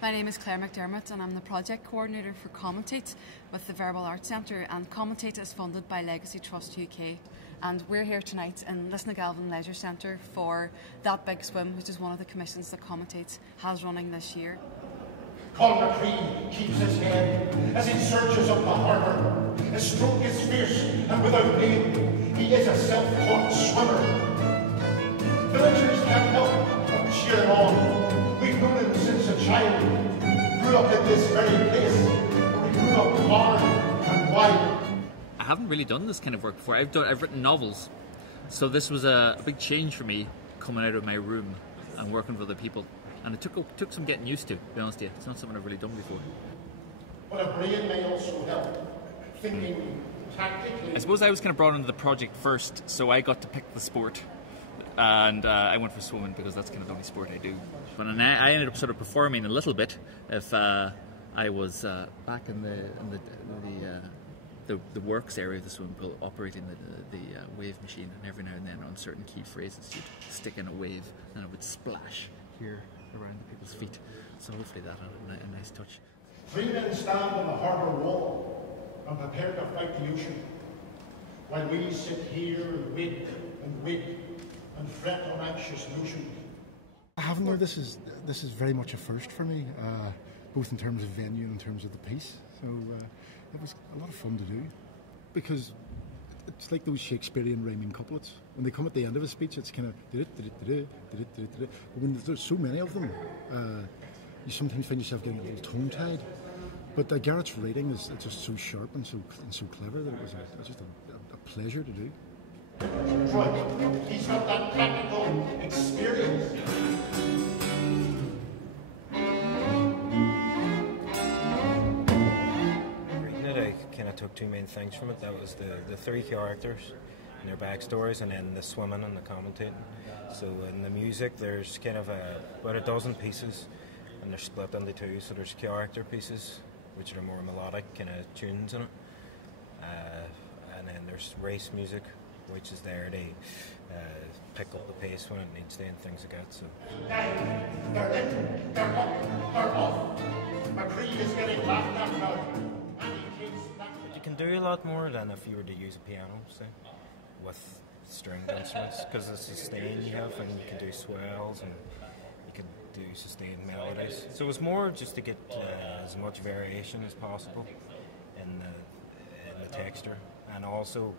My name is Claire McDermott and I'm the Project Coordinator for Commentate with the Verbal Arts Centre, and Commentate is funded by Legacy Trust UK, and we're here tonight in Lisnagelvin Leisure Centre for That Big Swim, which is one of the commissions that Commentate has running this year. Colin McCree keeps his head as he surges up the harbour. His stroke is fierce and without pain. He is a self-taught swimmer. Villagers can't help but cheer on. We've known him since a child. Grew up in this very place, where we grew up hard and wide. I haven't really done this kind of work before. I've written novels, so this was a big change for me, coming out of my room and working with other people. And it took some getting used to be honest with you. It's not something I've really done before. But a brain may also help, thinking tactically. I suppose I was kind of brought into the project first, so I got to pick the sport. And I went for swimming because that's kind of the only sport I do. But I ended up sort of performing a little bit if I was back in the works area of the swimming pool, operating the wave machine, and every now and then on certain key phrases you'd stick in a wave and it would splash here around the people's feet. So hopefully that had a nice touch. 3 men stand on the harbour wall and prepare to fight the ocean, while we sit here and wait and fret on anxious notions. I haven't know. This is very much a first for me, both in terms of venue and in terms of the piece. So it was a lot of fun to do, because it's like those Shakespearean rhyming couplets. When they come at the end of a speech, it's kind of but when there's so many of them, you sometimes find yourself getting a little tongue-tied. But Garrett's writing is just so sharp and so clever that it was just a pleasure to do. He's got that practical experience. Reading it, I kind of took two main things from it. That was the three characters and their backstories, and then the swimming and the commentating. So in the music, there's kind of about a dozen pieces, and they're split into two. So there's character pieces, which are more melodic kind of tunes in it, and then there's race music, which is there to pick up the pace when it needs to and things like that. So. They're in, they're up, they're off. McCree is getting laughed at now. You can do a lot more than if you were to use a piano, say, with stringed instruments, because the sustain you have, and you can do swells and you can do sustained melodies. So it's more just to get as much variation as possible in the texture, and also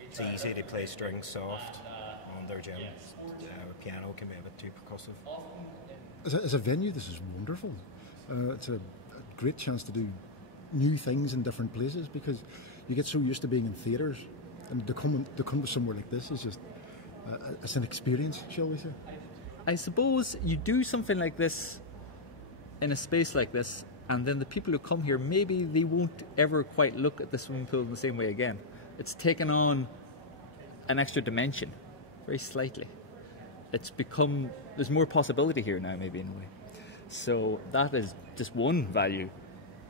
it's easy to play strings soft on their gym. Piano can be a bit too percussive. As a venue, this is wonderful. It's a great chance to do new things in different places, because you get so used to being in theatres, and to come to somewhere like this is just it's an experience, shall we say. I suppose you do something like this in a space like this, and then the people who come here, maybe they won't ever quite look at the swimming pool in the same way again. It's taken on an extra dimension, very slightly. It's become, there's more possibility here now, maybe, in a way. So that is just one value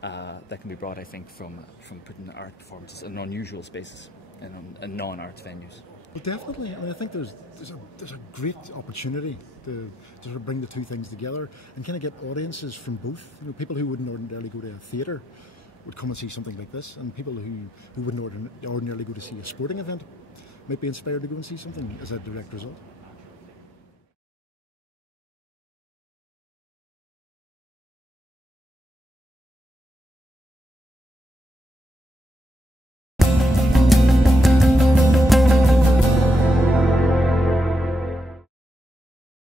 that can be brought, I think, from putting art performances in unusual spaces and non-art venues. Well, definitely. I mean, I think there's a great opportunity to sort of bring the two things together and kind of get audiences from both. You know, people who wouldn't ordinarily go to a theatre would come and see something like this, and people who wouldn't ordinarily go to see a sporting event might be inspired to go and see something as a direct result.